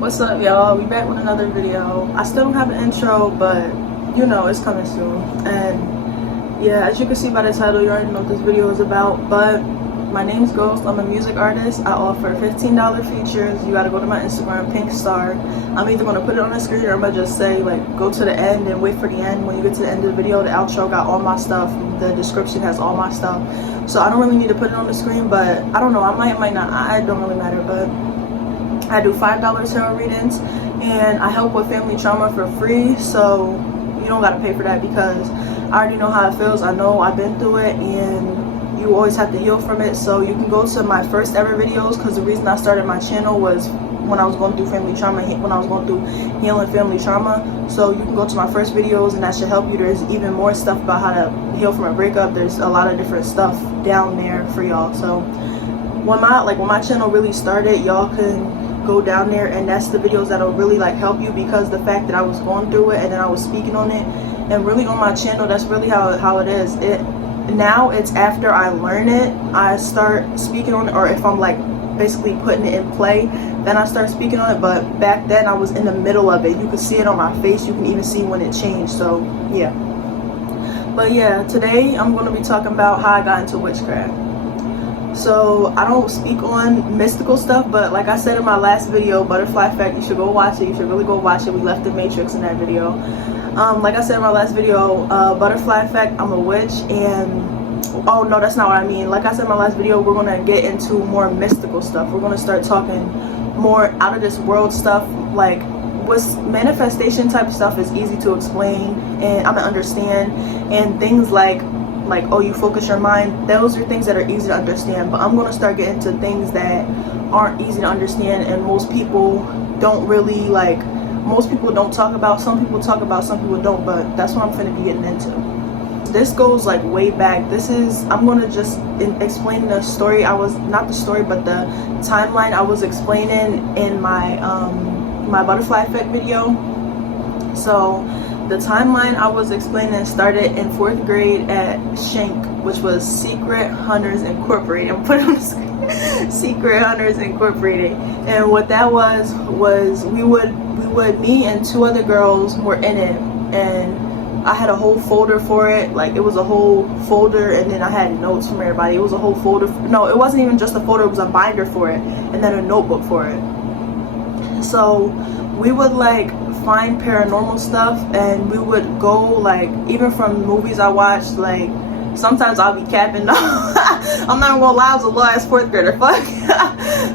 What's up, y'all? We back with another video. I still don't have an intro, but you know it's coming soon. And yeah, as you can see by the title, you already know what this video is about. But my name's Ghost. I'm a music artist. I offer $15 features. You gotta go to my Instagram, Pink Star. I'm either gonna put it on the screen or I'm gonna just say like go to the end and wait for the end. When you get to the end of the video, the outro got all my stuff. The description has all my stuff. So I don't really need to put it on the screen, but I don't know. I might not. I don't really matter, but I do $5 tarot readings, and I help with family trauma for free, so you don't gotta pay for that because I already know how it feels. I know I've been through it, and you always have to heal from it. So you can go to my first ever videos, because the reason I started my channel was when I was going through family trauma, when I was going through healing family trauma. So you can go to my first videos, and that should help you. There's even more stuff about how to heal from a breakup. There's a lot of different stuff down there for y'all. So when my channel really started, y'all can go down there, and that's the videos that'll really like help you, because the fact that I was going through it and then I was speaking on it, and really on my channel, that's really how it is. Now it's after I learn it, I start speaking on it, or if I'm like basically putting it in play, then I start speaking on it. But back then I was in the middle of it. You can see it on my face. You can even see when it changed. So yeah. But yeah, today I'm going to be talking about how I got into witchcraft. So I don't speak on mystical stuff, but like I said in my last video, Butterfly Effect, you should go watch it. You should really go watch it. We left the Matrix in that video. Like I said in my last video, Butterfly Effect, I'm a witch, and oh no, that's not what I mean. Like I said in my last video, we're gonna get into more mystical stuff. We're gonna start talking more out of this world stuff. Like what's manifestation type of stuff is easy to explain and I'm gonna understand, and things like oh, you focus your mind, those are things that are easy to understand. But I'm going to start getting into things that aren't easy to understand, and most people don't really like. Most people don't talk about. Some people talk about, some people don't, but that's what I'm going to be getting into. This goes like way back. I'm going to just explain the story. Not the story, but the timeline I was explaining in my my Butterfly Effect video. So the timeline I was explaining started in 4th grade at Shank, which was Secret Hunters Incorporated. I'm putting on the screen. Secret Hunters Incorporated. And what that was we would me and 2 other girls were in it, and I had a whole folder for it. Like it was a whole folder, and then I had notes from everybody. It was a whole folder. No, it wasn't even just a folder, it was a binder for it, and then a notebook for it. So we would like find paranormal stuff, and we would go like, even from movies I watched, like sometimes I'll be capping. I'm not gonna lie, I was a low ass 4th grader. Fuck.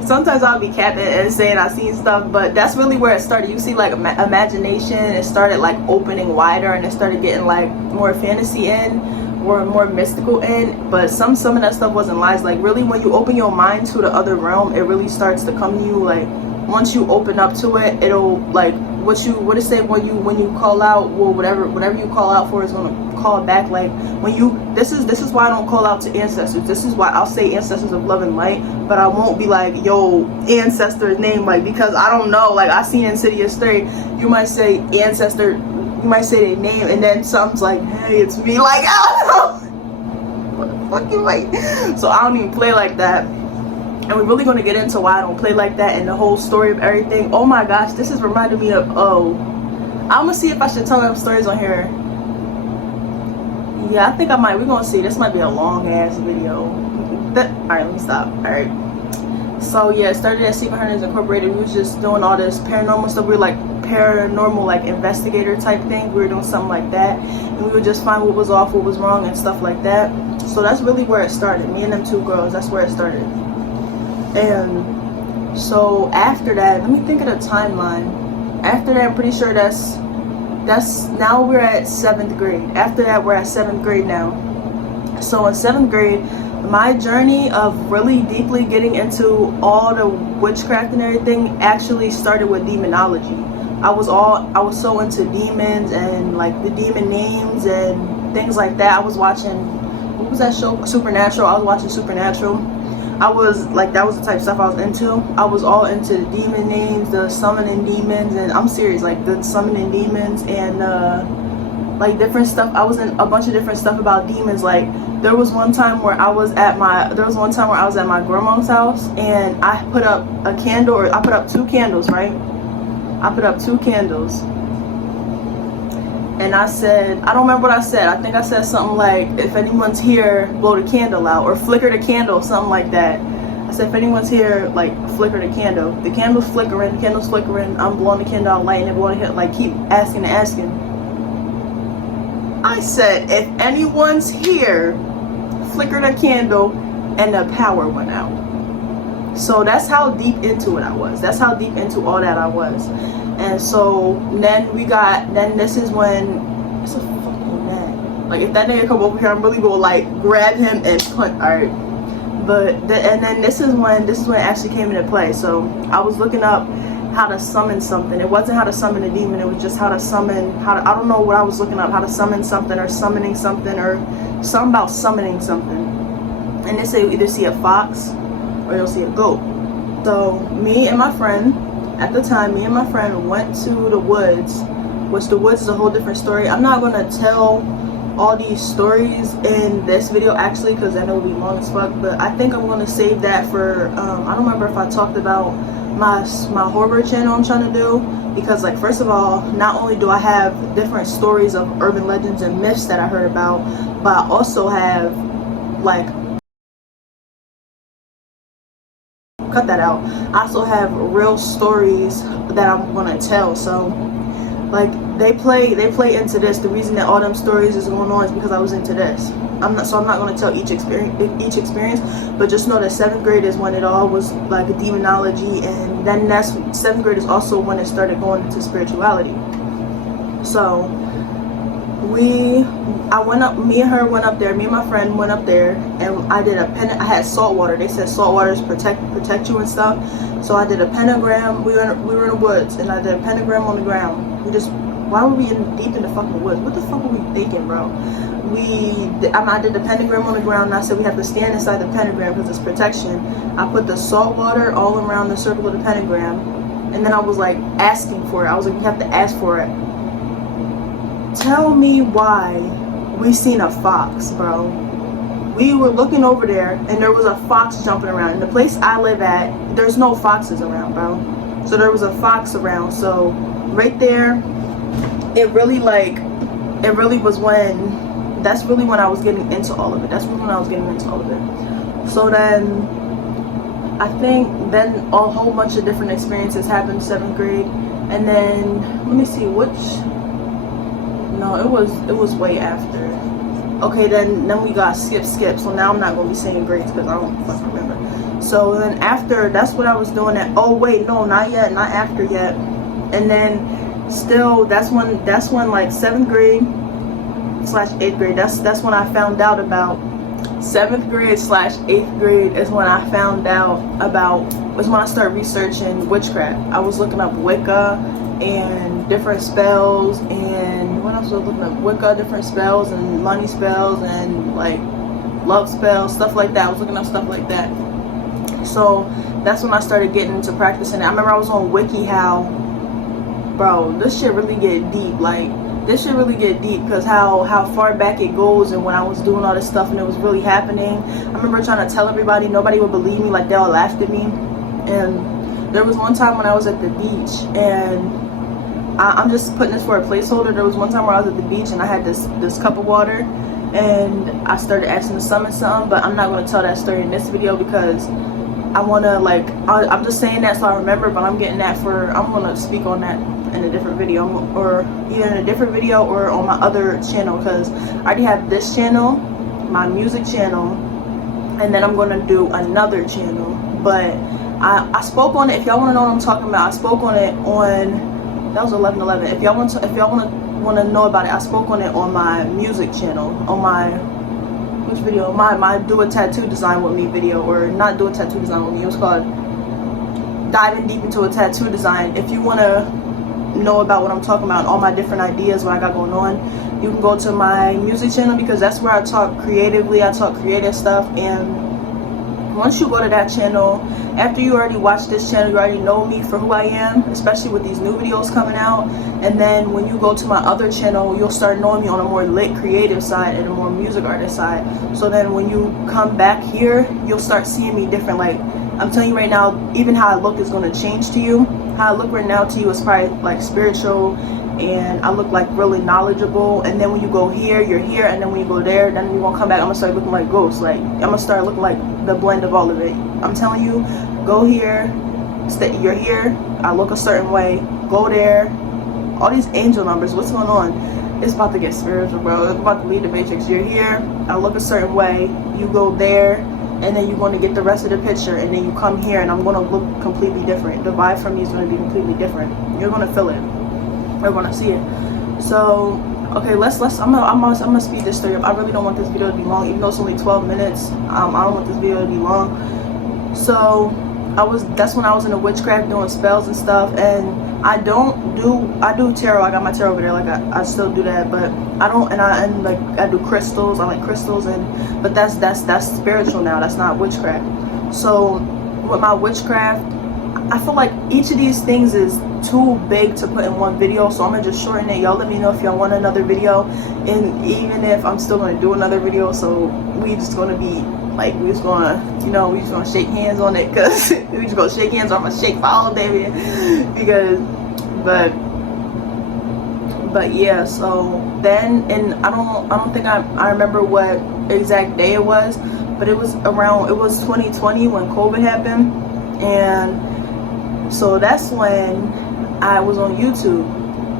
Sometimes I'll be capping and saying I seen stuff, but that's really where it started. You see, like imagination, it started like opening wider, and it started getting like more fantasy in, or more mystical in. But some of that stuff wasn't lies. Like really, when you open your mind to the other realm, it really starts to come to you. Like once you open up to it, it'll like what it say when you call out, well, whatever you call out for is gonna call back. Like when you this is why I don't call out to ancestors. This is why I'll say ancestors of love and light, but I won't be like, yo, ancestor's name, like, because I don't know. Like I seen Insidious 3, you might say ancestor, you might say their name, and then something's like, hey, it's me. Like I don't know. What the fuck you like? So I don't even play like that. And we're really going to get into why I don't play like that and the whole story of everything. Oh my gosh, this is reminding me of, I'm going to see if I should tell them stories on here. Yeah, I think I might. We're going to see. This might be a long ass video. Alright, let me stop. Alright. So yeah, it started at Secret Hunters Incorporated. We was just doing all this paranormal stuff. We were like paranormal, like investigator type thing. We were doing something like that. And we would just find what was off, what was wrong, and stuff like that. So that's really where it started. Me and them 2 girls, that's where it started. And so after that, let me think of the timeline. After that, I'm pretty sure that's now we're at 7th grade. After that, we're at 7th grade now. So in 7th grade, my journey of really deeply getting into all the witchcraft and everything actually started with demonology. I was so into demons and like the demon names and things like that. I was watching, what was that show? Supernatural. I was watching Supernatural. I was like, that was the type of stuff I was into. I was all into the demon names, the summoning demons, and I'm serious, like the summoning demons and like different stuff. I was in a bunch of different stuff about demons. Like there was one time where I was at my grandma's house, and I put up a candle, or I put up 2 candles, right? I put up 2 candles. And I said, I don't remember what I said. I think I said something like, if anyone's here, blow the candle out, or flicker the candle, something like that. I said, if anyone's here, like, flicker the candle. The candle's flickering, I'm blowing the candle out, lighting it, blowing it, like, keep asking and asking. I said, if anyone's here, flicker the candle, and the power went out. So that's how deep into it I was. That's how deep into all that I was. And so then this is when, it's a fucking man. Like, if that nigga come over here, I'm really gonna like grab him and punch. Alright. And then this is when it actually came into play. So I was looking up how to summon something. It wasn't how to summon a demon, it was just how to summon, I don't know what I was looking up, how to summon something or summoning something or something about summoning something. And they say you either see a fox or you'll see a goat. So me and my friend, at the time, me and my friend went to the woods, which the woods is a whole different story. I'm not gonna tell all these stories in this video actually, because I know it'll be long as fuck, but I think I'm gonna save that for, I don't remember if I talked about my horror channel I'm trying to do, because like, first of all, not only do I have different stories of urban legends and myths that I heard about, but I also have like, cut that out, I also have real stories that I'm gonna tell. So like, they play into this. The reason that all them stories is going on is because I was into this. I'm not gonna tell each experience, but just know that 7th grade is when it all was like a demonology, and then 7th grade is also when it started going into spirituality. So me and her went up there, me and my friend went up there, and I did I had salt water. They said salt waters protect you and stuff. So I did a pentagram. We were in the woods, and I did a pentagram on the ground. Why were we deep in the fucking woods? What the fuck were we thinking, bro? I did the pentagram on the ground, and I said we have to stand inside the pentagram because it's protection. I put the salt water all around the circle of the pentagram, and then I was like asking for it. I was like, you have to ask for it. Tell me why we seen a fox, bro. We were looking over there, and there was a fox jumping around. In the place I live at, there's no foxes around, bro. So there was a fox around. So right there, that's really when I was getting into all of it. So then I think then a whole bunch of different experiences happened 7th grade, and then let me see it was way after. Okay, then we got skip. So now I'm not gonna be saying grades because I don't fucking remember. So then after, that's what I was doing at, oh wait, no, not after yet. And then still, that's when like 7th grade / 8th grade, that's when I found out about 7th grade / 8th grade is when I found out about, was when I started researching witchcraft. I was looking up Wicca and different spells, and what else was I looking up? Wicca, different spells, and money spells, and like love spells, stuff like that. I was looking up stuff like that. So that's when I started getting into practicing it. I remember I was on WikiHow. Bro, this shit really get deep. Like, this shit really get deep because how far back it goes, and when I was doing all this stuff and it was really happening. I remember trying to tell everybody, nobody would believe me, like they all laughed at me. And there was one time when I was at the beach, and I'm just putting this for a placeholder. There was one time where I was at the beach and I had this cup of water, and I started asking to summon something, but I'm not going to tell that story in this video because I want to, like, I'm just saying that so I remember, but I'm getting that I'm going to speak on that in a different video, or either in a different video or on my other channel, because I already have this channel, my music channel, and then I'm going to do another channel. But I spoke on it. If y'all want to know what I'm talking about, I spoke on it on, that was 11/11. If y'all want to know about it, I spoke on it on my music channel, on my, which video? My do a tattoo design with me video, or not do a tattoo design with me. It was called Diving Deep into a Tattoo Design. If you want to know about what I'm talking about and all my different ideas, what I got going on, you can go to my music channel, because that's where I talk creatively. I talk creative stuff. And once you go to that channel, after you already watch this channel, you already know me for who I am, especially with these new videos coming out. And then when you go to my other channel, you'll start knowing me on a more lit creative side and a more music artist side. So then when you come back here, you'll start seeing me different. Like, I'm telling you right now, even how I look is going to change to you. how I look right now to you is probably like spiritual, and I look like really knowledgeable. And then when you go here, you're here, and then when you go there, then you're gonna come back, I'm gonna start looking like ghosts. Like I'm gonna start looking like the blend of all of it. I'm telling you, go here, stay, you're here, I look a certain way, go there. All these angel numbers, what's going on? It's about to get spiritual, bro. It's about to leave the matrix. You're here, I look a certain way, you go there, and then you're going to get the rest of the picture, and then you come here, and I'm going to look completely different. The vibe from you is going to be completely different. You're going to feel it. We're going to see it. So okay, I'm gonna speed this story up. I really don't want this video to be long, even though it's only 12 minutes. I don't want this video to be long. So that's when I was into witchcraft, doing spells and stuff. And I do tarot. I got my tarot over there, like I still do that, but I don't, and like I do crystals. I like crystals, but that's spiritual now. That's not witchcraft. So with my witchcraft, I feel like each of these things is too big to put in one video, so I'm gonna just shorten it. Y'all let me know if y'all want another video, and even if I'm still gonna do another video. So we just gonna be like, we just gonna, you know, we just gonna shake hands on it, because we just gonna shake hands. I'm gonna shake for all day, because but yeah. So then, and I don't think I remember what exact day it was, but it was 2020 when COVID happened. And so that's when I was on YouTube,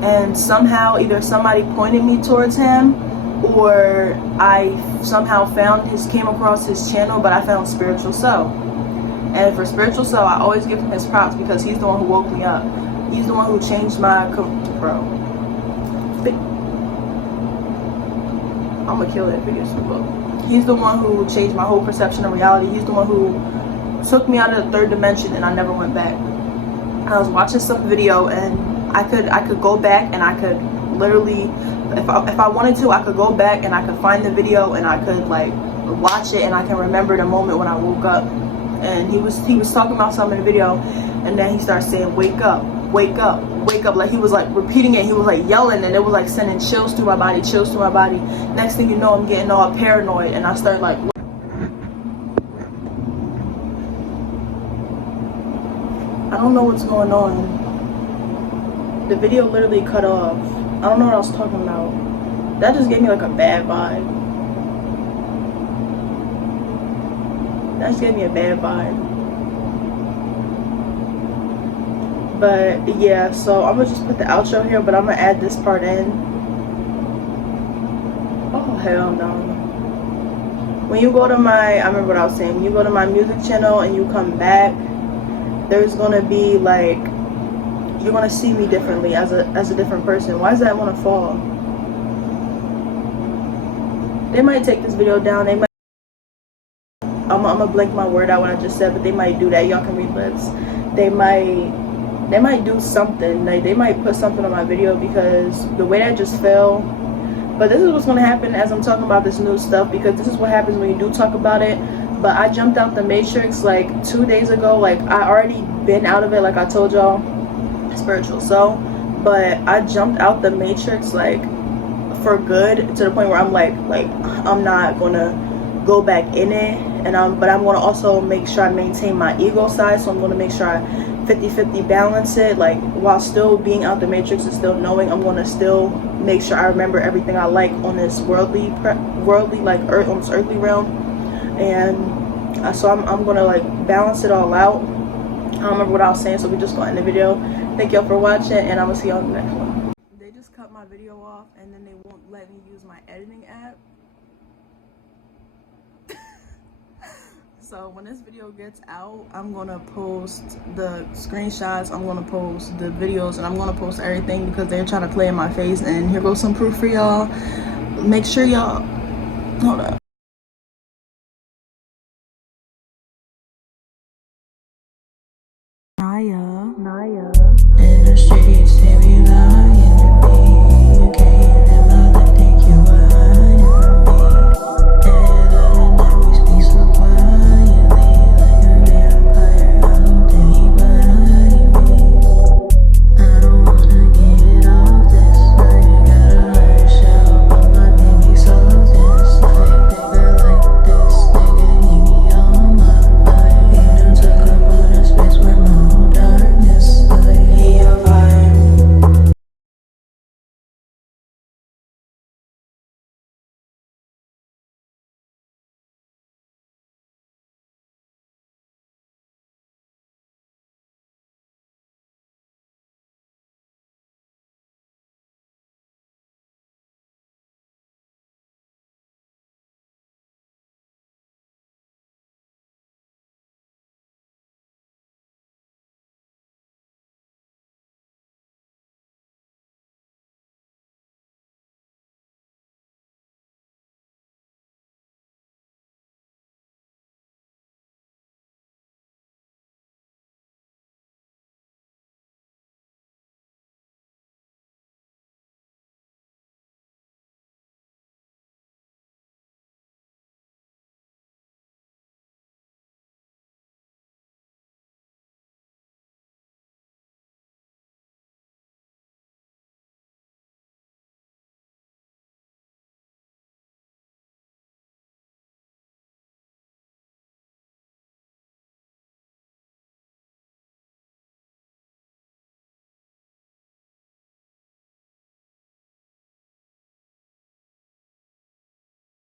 and somehow either somebody pointed me towards him, or I somehow came across his channel. But I found Spiritual Soul, and for Spiritual Soul, I always give him his props, because he's the one who woke me up. He's the one who changed my I'm gonna kill that video. He's the one who changed my whole perception of reality. He's the one who took me out of the third dimension, and I never went back. I was watching some video, and I could go back, and I could literally, if I wanted to, I could go back and I could find the video, and I could like watch it, and I can remember the moment when I woke up. And he was talking about something in the video, and then he started saying, wake up, wake up, wake up. Like he was like repeating it. He was like yelling, and it was like sending chills through my body, chills through my body. Next thing you know, I'm getting all paranoid, and I started like, I don't know what's going on. The video literally cut off. I don't know what I was talking about. That just gave me like a bad vibe. That just gave me a bad vibe. But yeah, so I'm gonna just put the outro here, but I'm gonna add this part in. Oh hell no. When you go to I remember what I was saying. When you go to my music channel and you come back, there's gonna be like, you're gonna see me differently as a different person. Why does that want to fall? They might take this video down. They might. I'm gonna blank my word out what I just said, but they might do that. Y'all can read lips. They might do something. Like they might put something on my video, because the way that just fell. But this is what's gonna happen as I'm talking about this new stuff, because this is what happens when you do talk about it. But I jumped out the matrix like 2 days ago. Like I already been out of it, like I told y'all, Spiritual Soul. But I jumped out the matrix like for good, to the point where I'm like I'm not gonna go back in it, and but I'm gonna also make sure I maintain my ego side. So I'm gonna make sure I 50-50 balance it, like while still being out the matrix and still knowing. I'm gonna still make sure I remember everything I like on this worldly like on this earthly realm. And so I'm gonna like balance it all out. I don't remember what I was saying, so we just gonna end the video. Thank y'all for watching, and I'm gonna see y'all in the next one. They just cut my video off, and then they won't let me use my editing app. So when this video gets out, I'm gonna post the screenshots, I'm gonna post the videos, and I'm gonna post everything, because they're trying to play in my face. And here goes some proof for y'all. Make sure y'all, hold up.